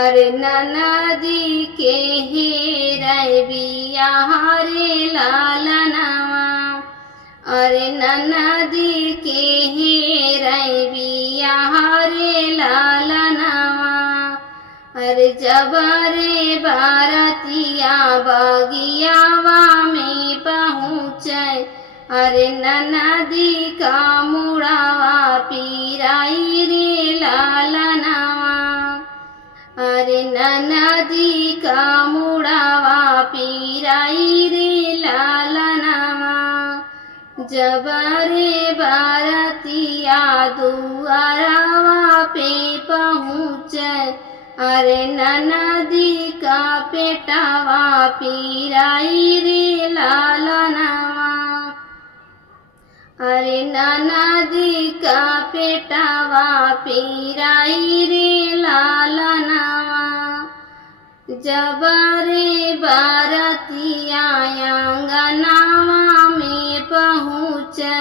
अरे ननदी के हेरै बियाह रे लालनवा। अरे ननदी के हेरै बियाह रे लालनवा। अरे जबरे बारतिया बगियावा में पहुँचे। अरे ननदी का मुड़ावा पीराई रे लालनवा। अरे ननदी का मुड़ावा पीराई रे लालनवा। जबरे बारतिया दुआरवा पे पहुँचे। अरे ननदी का पेटावा पीराई रे लालनवा। अरे ननदी का पेटावा पीराई रे लालनवा। जबरे बारतिया आंगनवा में पहुँचे।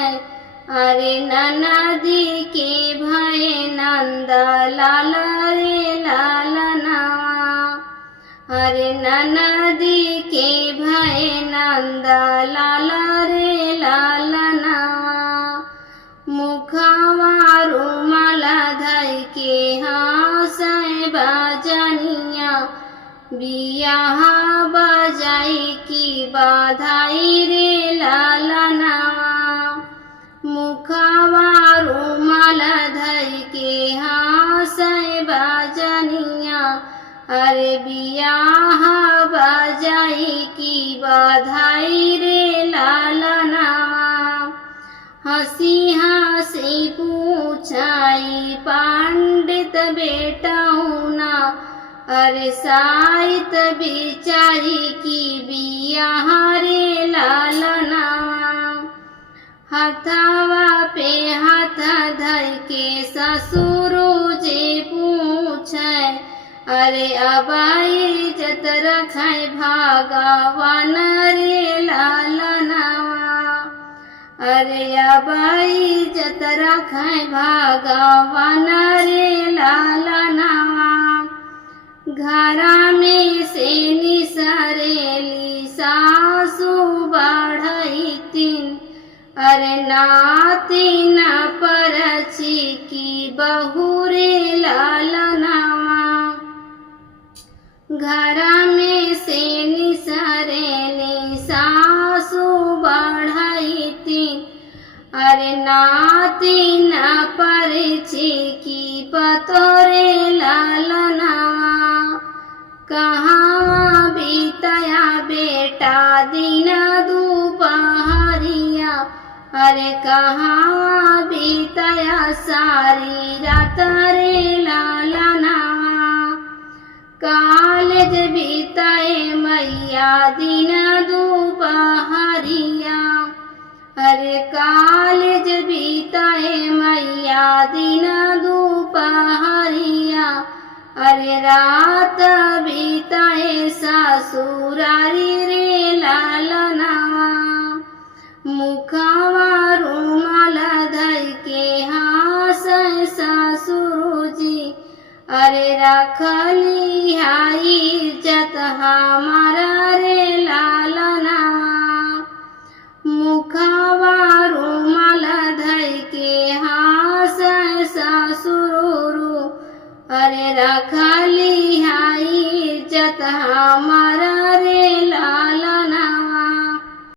अरे ननदी के भये नंद लाल रे लालनवा। अरे ननदी के भये नंद लाल रे लालनवा। मुखवा रुमाल धइ के हँसै बजनिया। बियाह बजाई की बधाई रे लालनवा। मुखवा रुमाल धइ के हँसै बजनिया। अरे बियाह बजाई की बधाई रे लालनवा। हंसी हंसी पूछाई पंडित बेटौना। अरे साइत बिचारी की बियाह रे लालनवा। हथवा पे हाथ धर के ससुर जे पूछे। अरे अबाई इज्जत रखै भगवान रे लालनवा। अरे अबाई इज्जत रखै भगवान रे लालनवा। घरा में से निसरेली सासु बढ़ैतिन। अरे नातिन परछि की बहू रे लालनवा। घरा में से निसरेली सासु बढ़ैतिन। अरे नातिन परछि की पतोरे लालनवा। कहाँ बीतया बेटा दिन दुपहरिया। अरे कहाँ बीतया सारी रात रे लालनवा। कालेज बीताए मैया दिन दुपहरिया। अरे कालेज बीताए मैया दिन दुपहरिया। अरे रात बीताए ससुरारी रे लालनवा। मुखवा रुमाल धइ के हँसै ससुरजी। अरे रखली हाई इज्जत हमारा रे लालनवा। मुखवा रुमाल धइ के हँसै ससुरु। अरे रखली हाई इज्जत हमारा